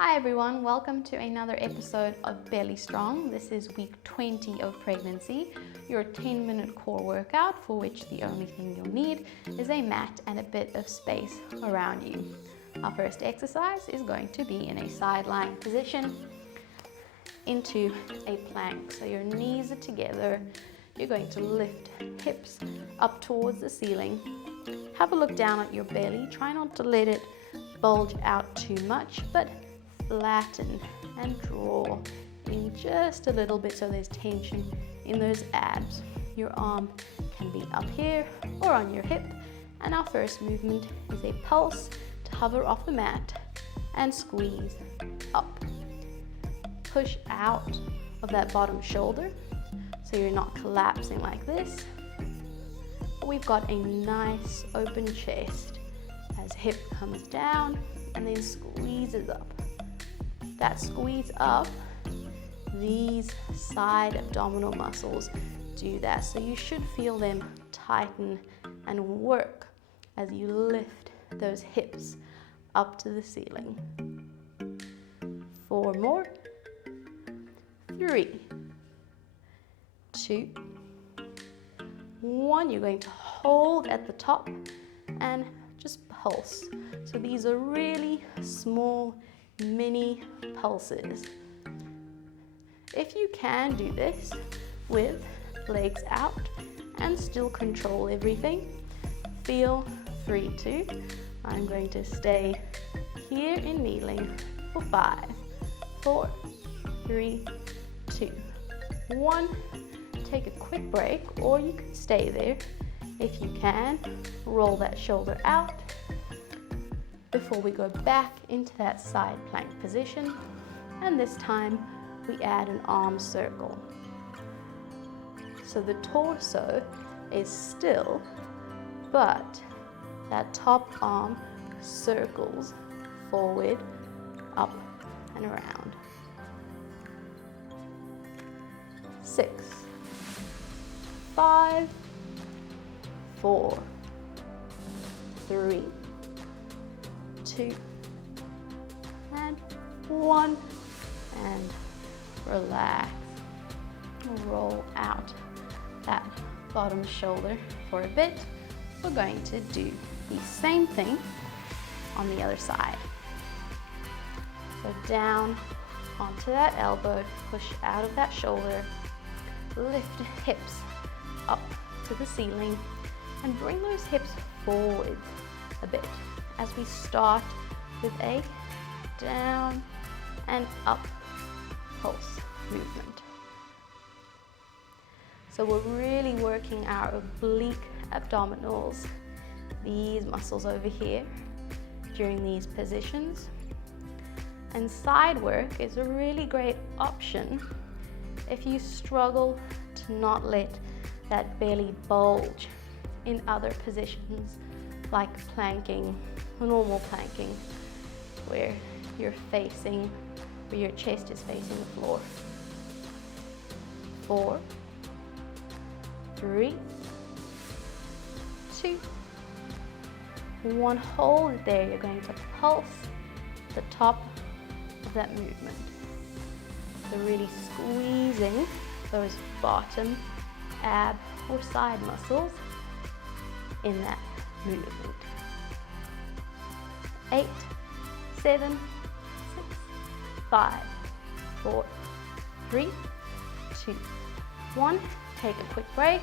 Hi everyone, welcome to another episode of Belly Strong. This is week 20 of pregnancy, your 10-minute core workout for which the only thing you'll need is a mat and a bit of space around you. Our first exercise is going to be in a side lying position into a plank. So your knees are together, you're going to lift hips up towards the ceiling. Have a look down at your belly, try not to let it bulge out too much, but flatten and draw in just a little bit so there's tension in those abs. Your arm can be up here or on your hip, and our first movement is a pulse to hover off the mat and squeeze up. Push out of that bottom shoulder so you're not collapsing like this. We've got a nice open chest as hip comes down and then squeezes up. That squeeze up, these side abdominal muscles do that. So you should feel them tighten and work as you lift those hips up to the ceiling. 4 more. 3, 2, 1. You're going to hold at the top and just pulse. So these are really small mini pulses. If you can do this with legs out and still control everything, feel free to. I'm going to stay here in kneeling for 5, 4, 3, 2, 1. Take a quick break, or you can stay there. If you can, roll that shoulder out before we go back into that side plank position, and this time we add an arm circle. So the torso is still, but that top arm circles forward, up and around. 6, 5, 4, 3, 2, and 1, and relax. Roll out that bottom shoulder for a bit. We're going to do the same thing on the other side. So down onto that elbow, push out of that shoulder, lift hips up to the ceiling, and bring those hips forward a bit as we start with a down and up pulse movement. So we're really working our oblique abdominals, these muscles over here, during these positions. And side work is a really great option if you struggle to not let that belly bulge in other positions like planking, normal planking, where you're facing, where your chest is facing the floor. 4, 3, 2, 1. Hold it there. You're going to pulse the top of that movement. So really squeezing those bottom ab or side muscles in that movement. 8, 7, 6, 5, 4, 3, 2, 1. Take a quick break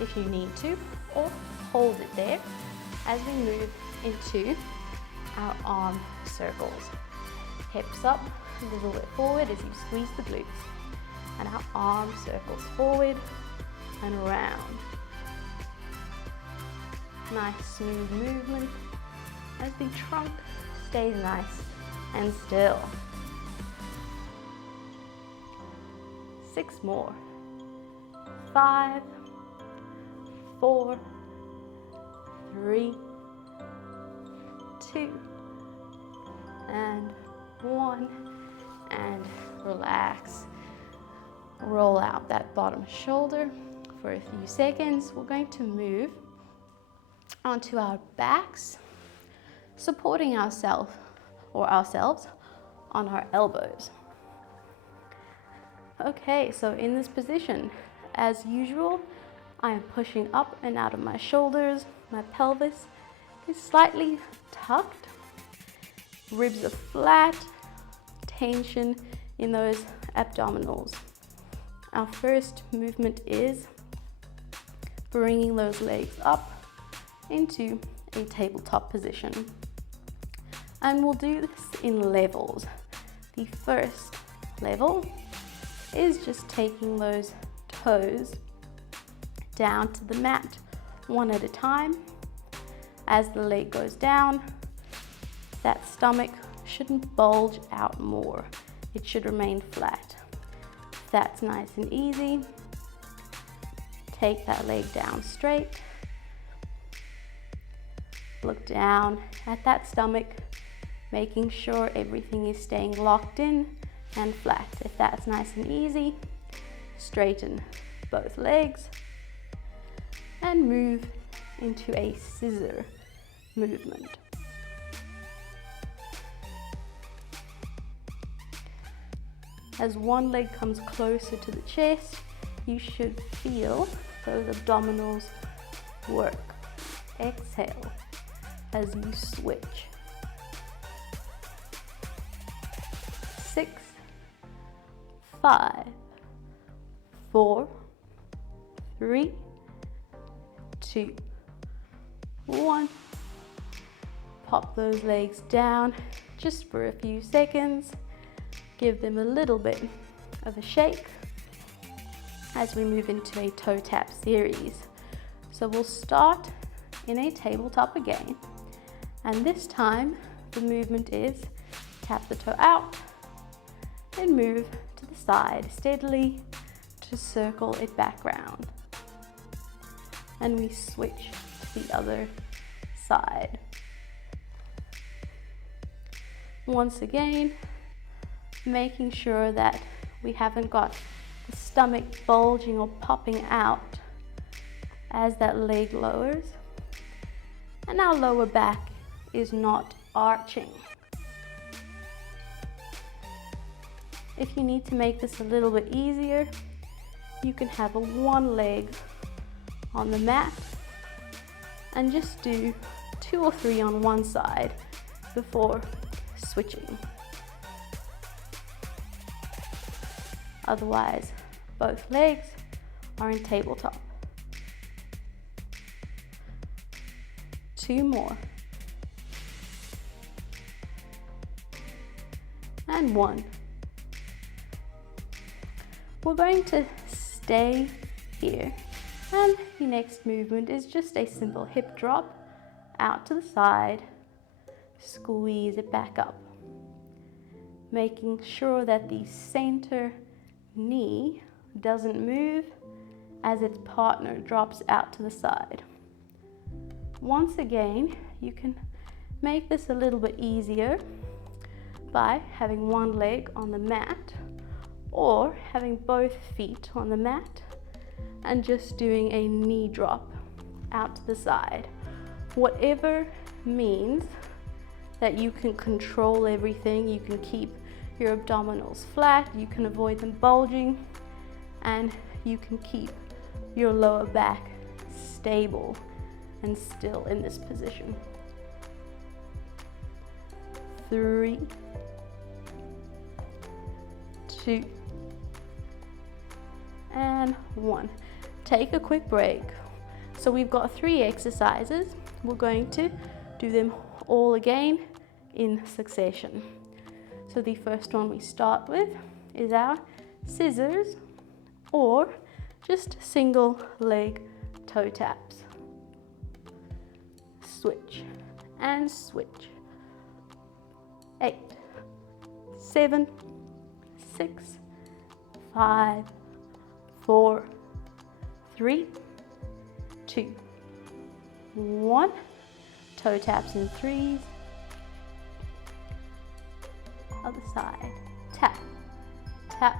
if you need to, or hold it there as we move into our arm circles. Hips up a little bit forward as you squeeze the glutes, and our arm circles forward and around. Nice smooth movement as the trunk stays nice and still. 6 more. 5, 4, 3, 2, and 1, and relax. Roll out that bottom shoulder for a few seconds. We're going to move onto our backs, supporting ourselves on our elbows. Okay, so in this position, as usual, I am pushing up and out of my shoulders. My pelvis is slightly tucked. Ribs are flat. Tension in those abdominals. Our first movement is bringing those legs up into a tabletop position. And we'll do this in levels. The first level is just taking those toes down to the mat one at a time. As the leg goes down, that stomach shouldn't bulge out more. It should remain flat. That's nice and easy. Take that leg down straight. Look down at that stomach, making sure everything is staying locked in and flat. If that's nice and easy, straighten both legs and move into a scissor movement. As one leg comes closer to the chest, you should feel those abdominals work. Exhale as you switch. 6, 5, 4, 3, 2, 1. Pop those legs down just for a few seconds. Give them a little bit of a shake as we move into a toe tap series. So we'll start in a tabletop again, and this time the movement is tap the toe out and move to the side steadily to circle it back round, and we switch to the other side. Once again, making sure that we haven't got the stomach bulging or popping out as that leg lowers, and our lower back is not arching. If you need to make this a little bit easier, you can have one leg on the mat and just do 2 or 3 on one side before switching. Otherwise, both legs are in tabletop. 2 more. And 1. We're going to stay here, and the next movement is just a simple hip drop out to the side. Squeeze it back up, making sure that the center knee doesn't move as its partner drops out to the side. Once again, you can make this a little bit easier by having one leg on the mat or having both feet on the mat and just doing a knee drop out to the side. Whatever means that you can control everything, you can keep your abdominals flat, you can avoid them bulging, and you can keep your lower back stable and still in this position. 3, 2, and 1. Take a quick break. So we've got 3 exercises. We're going to do them all again in succession. So the first one we start with is our scissors, or just single leg toe taps. Switch and switch. 8, 7, 6, 5, 4, 3, 2, 1. Toe taps in 3s. Other side. Tap, tap,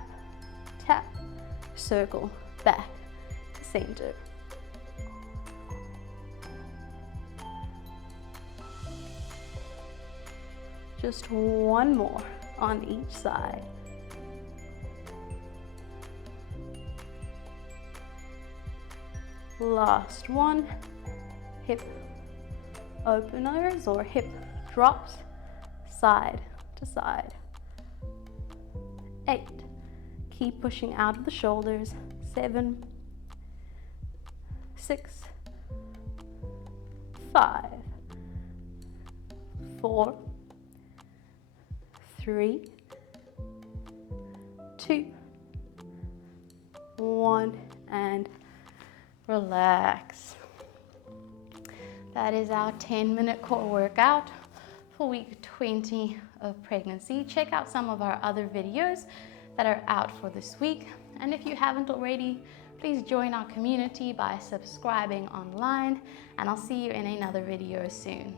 tap. Circle back to center. Just one more on each side. Last one, hip openers or hip drops, side to side. 8, keep pushing out of the shoulders. 7, 6, 5, 4, 3, 2, 1, and relax. That is our 10-minute core workout for week 20 of pregnancy. Check out some of our other videos that are out for this week. And if you haven't already, please join our community by subscribing online, and I'll see you in another video soon.